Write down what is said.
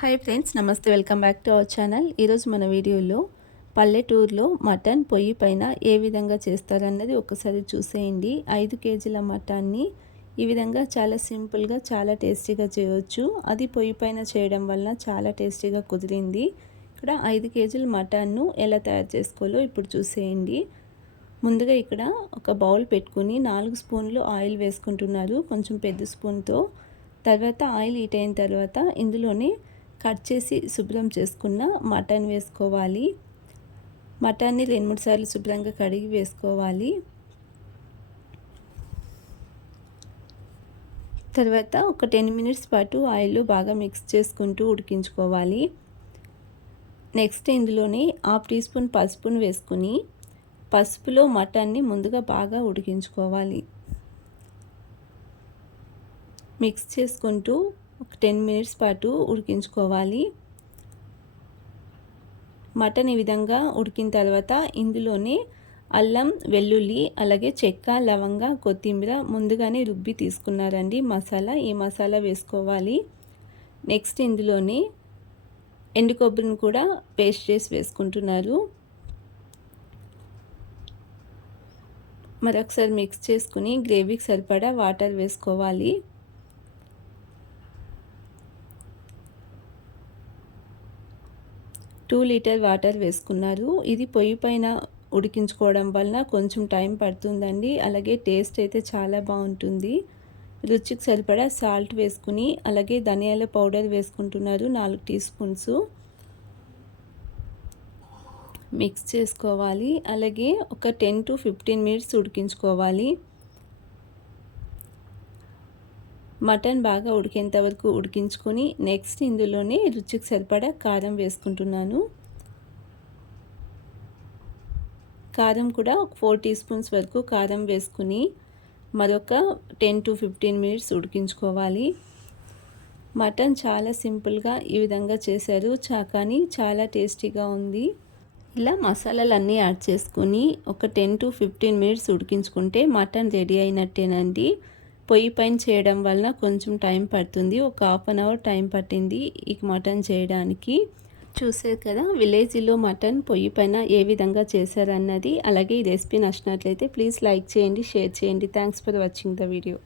Hi friends, నమస్తే. Welcome back to our channel. ఈరోజు మన వీడియోలో పల్లెటూరులో మటన్ పొయ్యి పైన ఏ విధంగా చేస్తారన్నది ఒకసారి చూసేయండి. 5 కేజీల మటన్ని ఈ విధంగా చాలా సింపుల్గా చాలా టేస్టీగా చేయవచ్చు. అది పొయ్యి పైన చేయడం వల్ల చాలా టేస్టీగా కుదిరింది. ఇక్కడ 5 కేజీల మటన్ను ఎలా తయారు చేసుకోవాలో ఇప్పుడు చూసేయండి. ముందుగా ఇక్కడ ఒక బౌల్ పెట్టుకుని 4 స్పూన్లు ఆయిల్ వేసుకుంటున్నారు, కొంచెం పెద్ద స్పూన్తో. తర్వాత ఆయిల్ హీట్ అయిన తర్వాత ఇందులోనే కట్ చేసి శుభ్రం చేసుకున్న మటన్ వేసుకోవాలి. మటన్ని 2-3 సార్లు శుభ్రంగా కడిగి వేసుకోవాలి. తర్వాత ఒక 10 మినిట్స్ పాటు ఆయిల్లో బాగా మిక్స్ చేసుకుంటూ ఉడికించుకోవాలి. నెక్స్ట్ ఇందులోనే 1/2 టీ స్పూన్ పసుపును వేసుకుని పసుపులో మటన్ని ముందుగా బాగా ఉడికించుకోవాలి. మిక్స్ చేసుకుంటూ ఒక 10 మినిట్స్ పాటు ఉడికించుకోవాలి. మటన్ ఈ విధంగా ఉడికిన తర్వాత ఇందులోనే అల్లం, వెల్లుల్లి, అలాగే చెక్క, లవంగ, కొత్తిమీర ముందుగానే రుబ్బి తీసుకున్నారండి మసాలా. ఈ మసాలా వేసుకోవాలి. నెక్స్ట్ ఇందులోనే ఎండు కొబ్బరిని కూడా పేస్ట్ చేసి వేసుకుంటున్నారు. మరొకసారి మిక్స్ చేసుకుని గ్రేవీకి సరిపడా వాటర్ వేసుకోవాలి. 2 లీటర్ వాటర్ వేసుకున్నారు. ఇది పొయ్యి పైన ఉడికించుకోవడం వలన కొంచెం టైం పడుతుందండి. అలాగే టేస్ట్ అయితే చాలా బాగుంటుంది. రుచికి సరిపడా సాల్ట్ వేసుకుని అలాగే ధనియాల పౌడర్ వేసుకుంటున్నారు 4 టీ స్పూన్స్. మిక్స్ చేసుకోవాలి. అలాగే ఒక 10 to 15 మినిట్స్ ఉడికించుకోవాలి. మటన్ బాగా ఉడికేంత వరకు ఉడికించుకొని నెక్స్ట్ ఇందులోనే రుచికి సరిపడా కారం వేసుకుంటున్నాను. కారం కూడా ఒక 4 టీ స్పూన్స్ వరకు కారం వేసుకుని మరొక 10 to 15 మినిట్స్ ఉడికించుకోవాలి. మటన్ చాలా సింపుల్గా ఈ విధంగా చేశారు, కానీ చాలా టేస్టీగా ఉంది. ఇలా మసాలాలన్నీ యాడ్ చేసుకుని ఒక 10 to 15 మినిట్స్ ఉడికించుకుంటే మటన్ రెడీ అయినట్టేనండి. పొయ్యి పైన చేయడం వలన కొంచెం టైం పడుతుంది. ఒక 1/2 అవర్ టైం పట్టింది ఈ మటన్ చేయడానికి. చూసారు కదా, విలేజ్లో మటన్ పొయ్యి పైన ఏ విధంగా చేశారన్నది. అలాగే ఈ రెసిపీ నచ్చినట్లయితే ప్లీజ్ లైక్ చేయండి, షేర్ చేయండి. Thanks for watching the video.